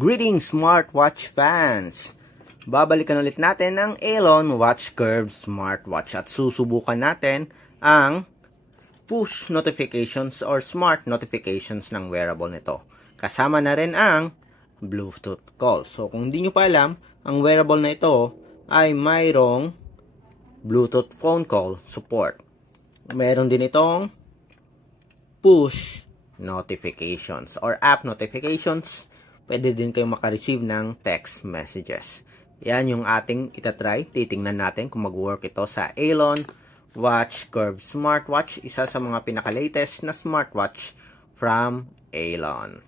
Greetings smartwatch fans! Babalikan ulit natin ang Aeon Watch Curve smartwatch at susubukan natin ang push notifications or smart notifications ng wearable nito. Kasama na rin ang Bluetooth call. So kung hindi nyo pa alam, ang wearable na ito ay mayroong Bluetooth phone call support. Meron din itong push notifications or app notifications. Pwede din kayong makareceive ng text messages. Yan yung ating itatry. Titingnan natin kung mag-work ito sa Aeon Watch Curve smartwatch. Isa sa mga pinaka-latest na smartwatch from Aeon.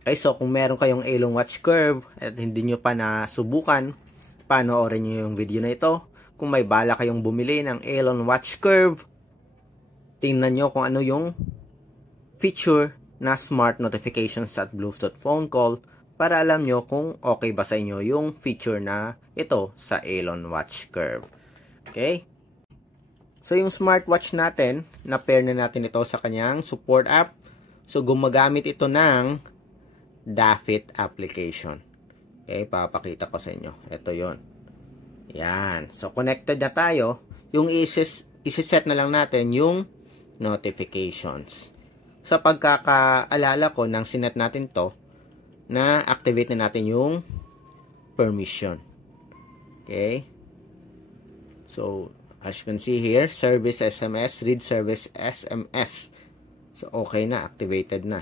Okay, so kung meron kayong Aeon Watch Curve at hindi nyo pa nasubukan, panoorin nyo yung video na ito. Kung may bala kayong bumili ng Aeon Watch Curve, tingnan nyo kung ano yung feature na smart notifications at Bluetooth phone call para alam nyo kung okay ba sa inyo yung feature na ito sa Aeon Watch Curve. Okay? So yung smartwatch natin, na-pair na natin ito sa kanyang support app. So gumagamit ito ng Dafit application. Okay, papakita ko sa inyo. Ito yon. Yan. So connected na tayo. Yung isi-set na lang natin yung notifications. Sa pagkakaalala ko nang sinet natin to, na activate na natin yung permission. Okay? So, as you can see here, service SMS, read service SMS. So, okay na, activated na.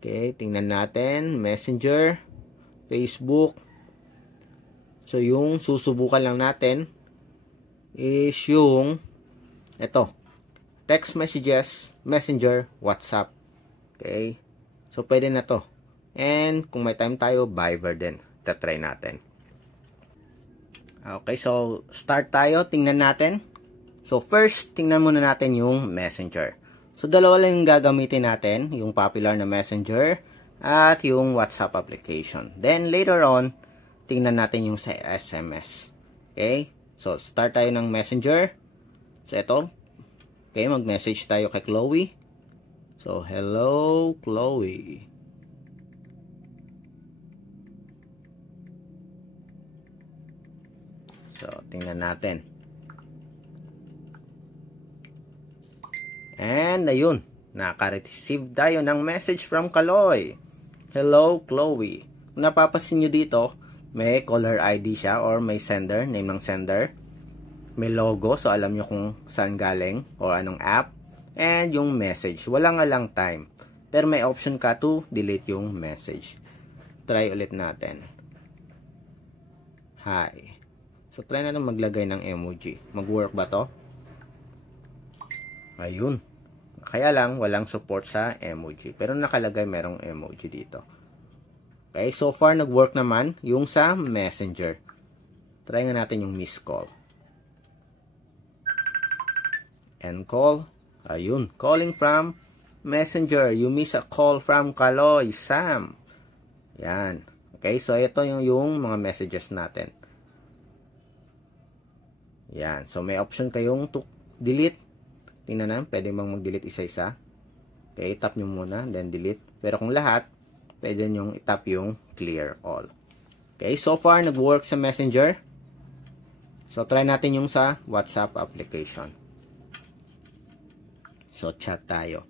Okay, tingnan natin, Messenger, Facebook. So, yung susubukan lang natin is yung ito. Text messages, Messenger, WhatsApp. Okay? So, pwede na to. And, kung may time tayo, Viber din. Tatry natin. Okay, so, start tayo. Tingnan natin. So, first, tingnan muna natin yung Messenger. So, dalawa lang yung gagamitin natin. Yung popular na Messenger at yung WhatsApp application. Then, later on, tingnan natin yung sa SMS. Okay? So, start tayo ng Messenger. So, ito. Okay, mag-message tayo kay Chloe. So, hello, Chloe. So, tingnan natin. And, ayun. Naka-receive tayo ng message from Chloe. Hello, Chloe. Kung napapansin nyo dito, may caller ID siya or may sender, name ng sender. May logo, so alam nyo kung saan galing o anong app. And yung message. Wala nga lang time. Pero may option ka to delete yung message. Try ulit natin. Hi. So, try natin maglagay ng emoji. Mag-work ba to? Ayun. Kaya lang, walang support sa emoji. Pero nakalagay merong emoji dito. Okay, so far nag-work naman yung sa Messenger. Try nga natin yung miss call. And call. Ayun. Calling from Messenger. You miss a call from Kaloy Sam. Yan. Okay. So, ito yung mga messages natin. Yan. So, may option kayong to delete. Tingnan na. Pwede bang mag-delete isa-isa. Okay. Tap nyo muna. Then delete. Pero kung lahat, pwede nyo itap yung clear all. Okay. So far, nag-work sa Messenger. So, try natin yung sa WhatsApp application. So, chat tayo.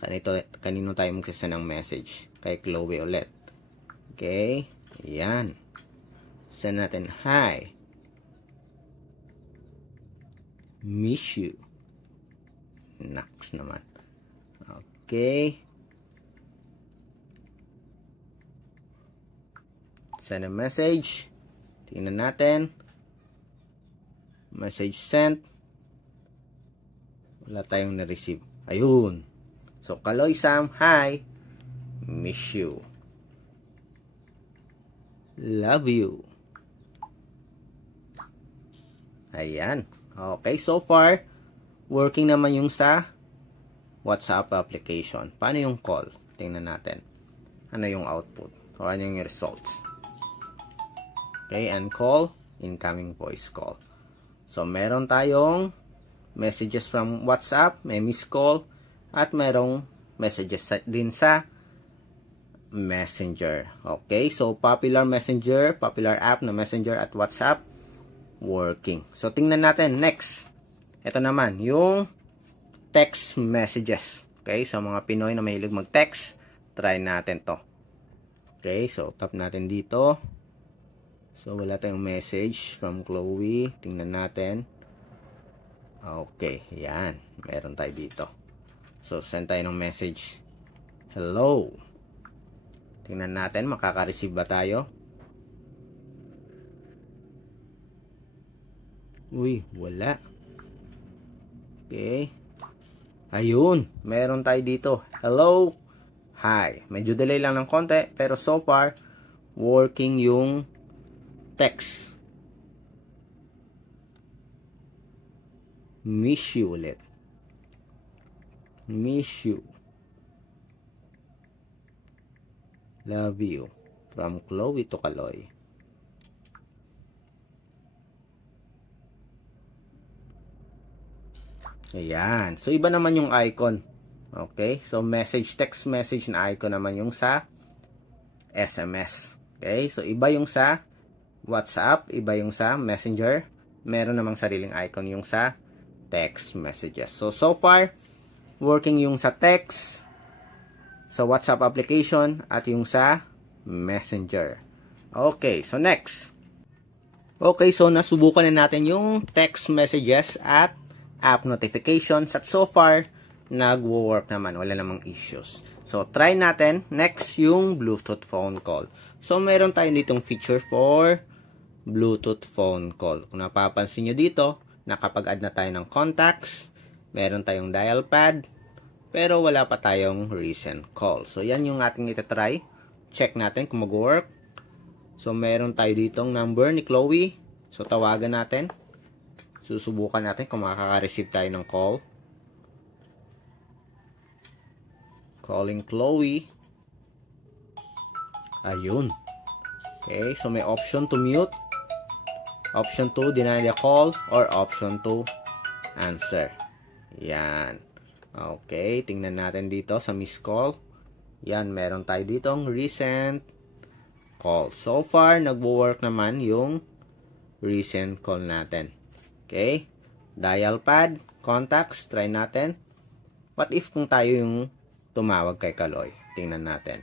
Saan ito? Kanino tayo magsasend ng message? Kay Chloe ulit. Okay. Ayan. Send natin, hi. Miss you. Next naman. Okay. Send a message. Tingnan natin. Message sent. Wala tayong na-receive. Ayun. So, Kaloy Sam, hi. Miss you. Love you. Ayan. Okay, so far, working naman yung sa WhatsApp application. Paano yung call? Tingnan natin. Ano yung output? O ano yung results? Okay, and call. Incoming voice call. So, meron tayong messages from WhatsApp, may miss call, at merong messages din sa Messenger. Okay, so popular app na Messenger at WhatsApp, working. So, tingnan natin. Next. Ito naman, yung text messages. Okay, so mga Pinoy na mahilig mag-text, try natin to. Okay, so tap natin dito. So, wala tayong message from Chloe. Tingnan natin. Okay, yan. Meron tayo dito. So, send tayo ng message. Hello. Tingnan natin, makaka-receive ba tayo? Uy, wala. Okay. Ayun, meron tayo dito. Hello. Hi. Medyo delay lang ng konti, pero so far, working yung text. Miss you ulit. Miss you. Love you. From Chloe to Kaloy. Ayan. So, iba naman yung icon. Okay. So, text message na icon naman yung sa SMS. Okay. So, iba yung sa WhatsApp. Iba yung sa Messenger. Meron namang sariling icon yung sa text messages. So far, working yung sa text, sa WhatsApp application, at yung sa Messenger. Okay. So, next. Okay. So, nasubukan na natin yung text messages at app notifications, at so far nagwo-work naman, wala namang issues. So try natin next yung Bluetooth phone call. So meron tayo ditong feature for Bluetooth phone call. Kung napapansin nyo dito, nakapag-add na tayo ng contacts, meron tayong dial pad, pero wala pa tayong recent call. So yan yung ating itatry. Check natin kung mag-work. So meron tayo ditong number ni Chloe. So tawagan natin. Susubukan natin kung makaka-receive tayo ng call. Calling Chloe. Ayun. Okay, so may option to mute, option to deny the call, or option to answer. Yan. Okay, tingnan natin dito sa missed call. Yan, meron tayo ditong recent call. So far, nagwo-work naman yung recent call natin. Okay, dial pad, contacts, try natin. What if kung tayo yung tumawag kay Kaloy? Tingnan natin.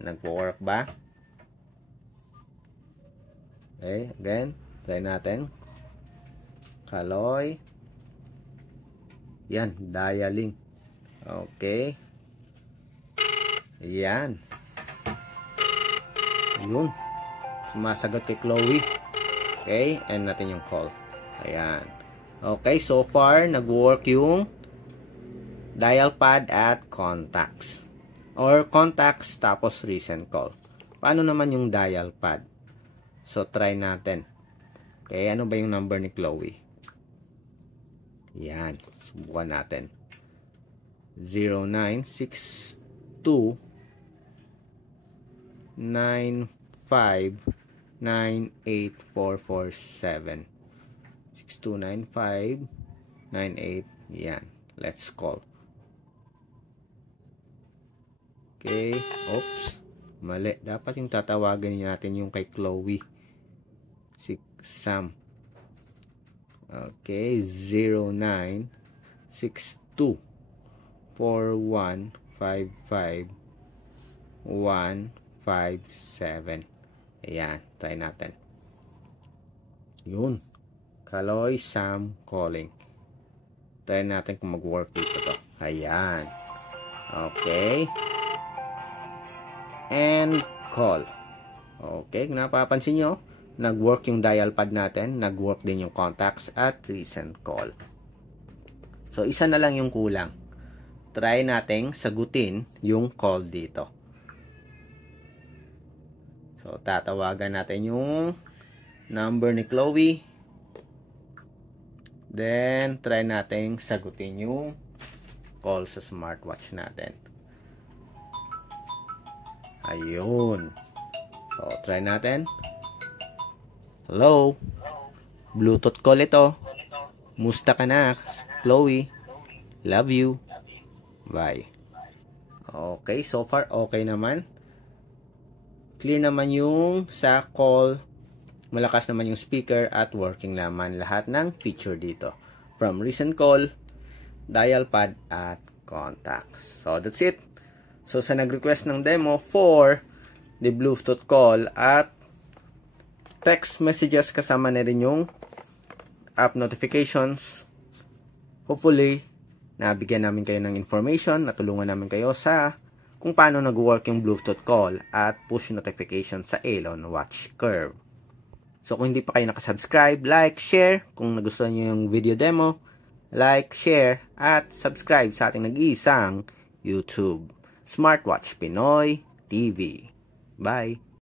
Nagwo-work ba? Okay, again, try natin. Kaloy. Yan, dialing. Okay. Yan. Yun. Sumasagot kay Chloe. Okay, end natin yung call. Ayan. Okay, so far, nag-work yung dial pad at contacts. Or contacts tapos recent call. Paano naman yung dial pad? So, try natin. Okay, ano ba yung number ni Chloe? Yan. Subukan natin. 0962 95 98447. 629598. Yan. Let's call. Okay. Oops. Mali. Dapat yung tatawagan natin yung kay Chloe. Si Sam. Okay. 0962 4155 157. Ayan. Try natin. Yun. Kaloy Sam calling. Try natin kung mag-work dito to. Ayan. Okay. And call. Okay. Kung napapansin nyo, nag-work yung dial pad natin. Nag-work din yung contacts at recent call. So, isa na lang yung kulang. Try nating sagutin yung call dito. So, tatawagan natin yung number ni Chloe. Then, try nating sagutin yung call sa smartwatch natin. Ayun. So, try natin. Hello. Bluetooth call ito. Musta ka na, Chloe? Love you. Bye. Okay, so far okay naman. Clear naman yung sa call, malakas naman yung speaker, at working naman lahat ng feature dito. From recent call, dial pad, at contacts. So, that's it. So, sa nag-request ng demo for the Bluetooth call at text messages, kasama na rin yung app notifications. Hopefully, nabigyan namin kayo ng information, natulungan namin kayo sa kung paano nag-work yung Bluetooth call at push notification sa Elon Watch Curve. So, kung hindi pa kayo nakasubscribe, like, share. Kung nagustuhan nyo yung video demo, like, share, at subscribe sa ating nag-iisang YouTube, Smartwatch Pinoy TV. Bye!